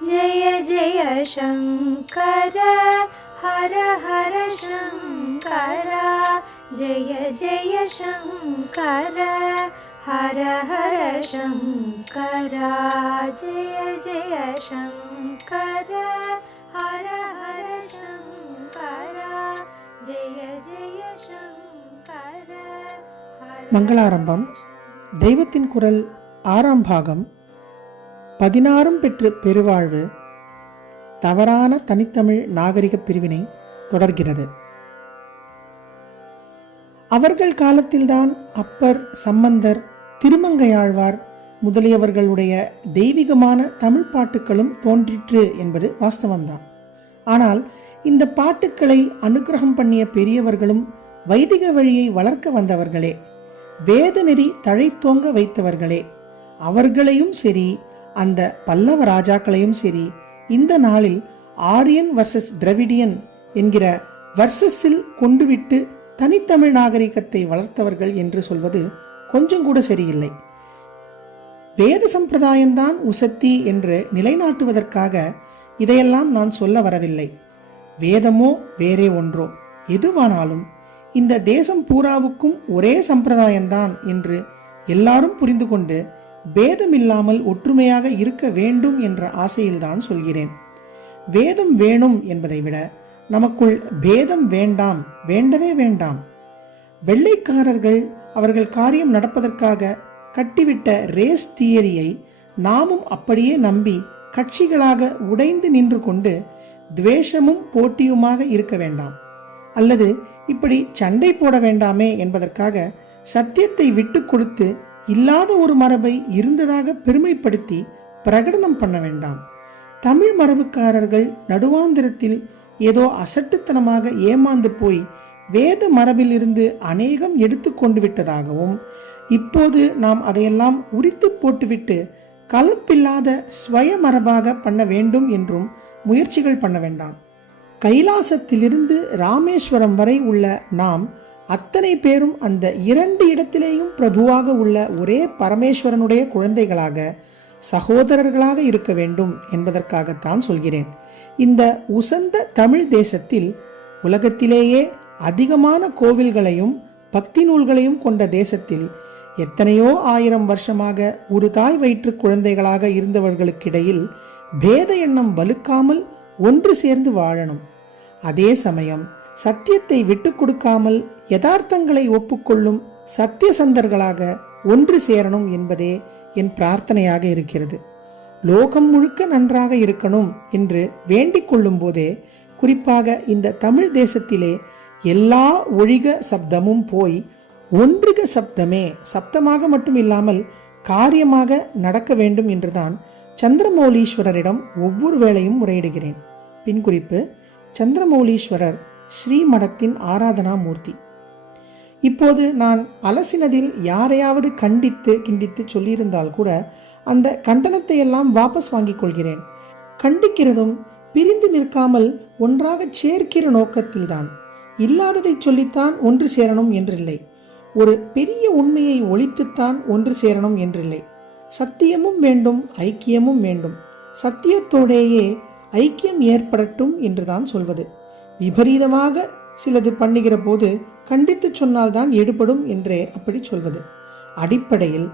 जय जय शङ्कर हर हर शङ्कर जय जय शङ्कर हर हर शङ्कर जय जय शङ्कर हर हर शङ्कर जय जय शङ्कर மங்களாரம்பம் தெய்வத்தின் குரல் 6ஆம் பாகம் 16 பெற்று பெருவாழ்வு தவறான தனித்தமிழ் நாகரிக பிரிவினை தொடர்கிறது. அவர்கள் காலத்தில்தான் அப்பர், சம்பந்தர், திருமங்கையாழ்வார் முதலியவர்களுடைய தெய்வீகமான தமிழ் பாட்டுக்களும் தோன்றிற்று என்பது வாஸ்தவம்தான். ஆனால் இந்த பாட்டுக்களை அனுக்கிரகம் பண்ணிய பெரியவர்களும் வைதிக வழியை வளர்க்க வந்தவர்களே, வேத நெறி தழைத்தோங்க வைத்தவர்களே, அவர்களையும் சரி அந்த பல்லவ ராஜாக்களையும் சரி இந்த நாளில் ஆரியன் வர்சஸ் திராவிடியன் என்கிற வர்சஸில் கொண்டுவிட்டு தனித்தமிழ் நாகரிகத்தை வளர்த்தவர்கள் என்று சொல்வது கொஞ்சம் கூட சரியில்லை. வேத சம்பிரதாயம்தான் உசத்தி என்று நிலைநாட்டுவதற்காக இதையெல்லாம் நான் சொல்ல வரவில்லை. வேதமோ வேறே ஒன்றோ எதுவானாலும் இந்த தேசம் பூராவுக்கும் ஒரே சம்பிரதாயம்தான் என்று எல்லாரும் புரிந்து கொண்டு பேதமில்லாமல் ஒற்றுமையாக இருக்க வேண்டும் என்ற ஆசையில்தான் சொல்கிறேன். வேதம் வேணும் என்பதை விட நமக்குள் பேதம் வேண்டாம், வேண்டவே வேண்டாம். வெள்ளைக்காரர்கள் அவர்கள் காரியம் நடப்பதற்காக கட்டிவிட்ட ரேஸ் தியரியை நாமும் அப்படியே நம்பி கட்சிகளாக உடைந்து நின்று கொண்டு துவேஷமும் போட்டியுமாக இருக்க வேண்டாம். அல்லது இப்படி சண்டை போட வேண்டாமே என்பதற்காக சத்தியத்தை விட்டு கொடுத்து இல்லாத ஒரு மரபை இருந்ததாக பெருமைப்படுத்தி பிரகடனம் பண்ண வேண்டாம். தமிழ் மரபுக்காரர்கள் நடுவாந்திரத்தில் ஏதோ அசட்டுத்தனமாக ஏமாந்து போய் வேத மரபில் இருந்து அநேகம் எடுத்து கொண்டு விட்டதாகவும், இப்போது நாம் அதையெல்லாம் உரித்து போட்டுவிட்டு கலப்பில்லாத ஸ்வய மரபாக பண்ண வேண்டும் என்றும் முயற்சிகள் பண்ண வேண்டாம். கைலாசத்திலிருந்து ராமேஸ்வரம் வரை உள்ள நாம் அத்தனை பேரும் அந்த 2 இடத்திலேயும் பிரபுவாக உள்ள ஒரே பரமேஸ்வரனுடைய குழந்தைகளாக, சகோதரர்களாக இருக்க வேண்டும் என்பதற்காகத்தான் சொல்கிறேன். இந்த உசந்த தமிழ் தேசத்தில் உலகத்திலேயே அதிகமான கோவில்களையும் பக்தி நூல்களையும் கொண்ட தேசத்தில் எத்தனையோ 1000 வருஷமாக ஒரு தாய் வயிற்று குழந்தைகளாக இருந்தவர்களுக்கிடையில் பேத எண்ணம் வலுக்காமல் ஒன்று சேர்ந்து வாழணும். அதே சமயம் சத்தியத்தை விட்டு கொடுக்காமல் யதார்த்தங்களை ஒப்புக்கொள்ளும் சத்தியசந்தர்களாக ஒன்று சேரணும் என்பதே என் பிரார்த்தனையாக இருக்கிறது. லோகம் முழுக்க நன்றாக இருக்கணும் என்று வேண்டிக் கொள்ளும் போதே, குறிப்பாக இந்த தமிழ் தேசத்திலே எல்லா ஒழிக சப்தமும் போய் ஒன்றுக சப்தமே சப்தமாக மட்டும் இல்லாமல் காரியமாக நடக்க வேண்டும் என்றுதான் சந்திரமௌலீஸ்வரரிடம் ஒவ்வொரு வேளையும் முறையிடுகிறேன். பின் குறிப்பு: சந்திரமௌலீஸ்வரர் ஸ்ரீமடத்தின் ஆராதனா மூர்த்தி. இப்போது நான் அலசினதில் யாரையாவது கிண்டித்து சொல்லியிருந்தால் கூட அந்த கண்டனத்தை எல்லாம் வாபஸ் வாங்கிக் கொள்கிறேன். கண்டிக்கிறதும் பிரிந்து நிற்காமல் ஒன்றாக சேர்க்கிற நோக்கத்தில்தான். இல்லாததை சொல்லித்தான் ஒன்று சேரணும் என்றில்லை. ஒரு பெரிய உண்மையை ஒழித்துத்தான் ஒன்று சேரணும் என்றில்லை. சத்தியமும் வேண்டும், ஐக்கியமும் வேண்டும். சத்தியத்தோடேயே ஐக்கியம் ஏற்படட்டும் என்றுதான் சொல்வது. விபரீதமாக சிலது பண்ணுகிற போது கண்டித்து சொன்னால்தான் எடுபடும் என்றே அப்படி சொல்வது. அடிப்படையில்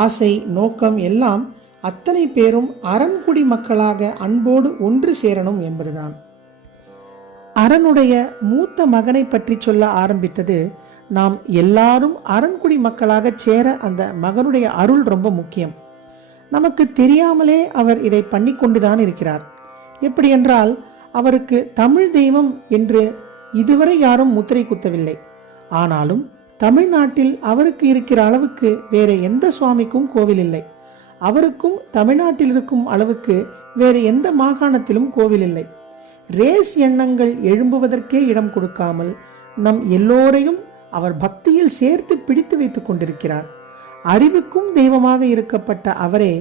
ஆசை, நோக்கம் எல்லாம் அத்தனை பேரும் அரண்குடி மக்களாக அன்போடு ஒன்று சேரணும் என்பதுதான். அரணுடைய மூத்த மகனை பற்றி சொல்ல ஆரம்பித்தது நாம் எல்லாரும் அரண்குடி மக்களாக சேர அந்த மகனுடைய அருள் ரொம்ப முக்கியம். நமக்கு தெரியாமலே அவர் இதை பண்ணி கொண்டுதான் இருக்கிறார். எப்படி என்றால், அவருக்கு தமிழ் தெய்வம் என்று இதுவரை யாரும் முத்திரை குத்தவில்லை. ஆனாலும் தமிழ்நாட்டில் அவருக்கு இருக்கிற அளவுக்கு வேற எந்த சுவாமிக்கும் கோவில் இல்லை. அவருக்கும் தமிழ்நாட்டில் இருக்கும் அளவுக்கு வேறு எந்த மாகாணத்திலும் கோவில் இல்லை. ரேஸ் எண்ணங்கள் எழும்புவதற்கே இடம் கொடுக்காமல் நம் எல்லோரையும் அவர் பக்தியில் சேர்த்து பிடித்து வைத்துக் கொண்டிருக்கிறார். அறிவுக்கும் தெய்வமாக இருக்கப்பட்ட அவரே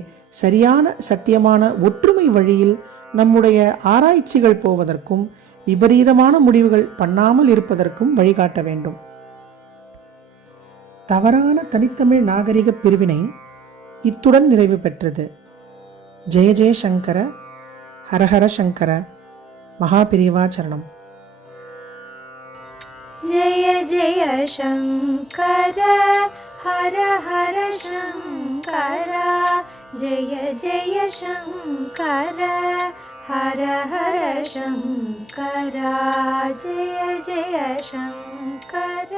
சரியான சத்தியமான ஒற்றுமை வழியில் நம்முடைய ஆராய்ச்சிகள் போவதற்கும் விபரீதமான முடிவுகள் பண்ணாமல் இருப்பதற்கும் வழிகாட்ட வேண்டும். தவறான தனித்தமிழ் நாகரிக பிரிவினை இத்துடன் நிறைவு பெற்றது. ஜெய ஜெய சங்கர, ஹரஹர சங்கர. மகாபிரிவா சரணம். जय जय शङ्कर हर हर शङ्कर जय जय शङ्कर हर हर शङ्कर जय जय शङ्कर.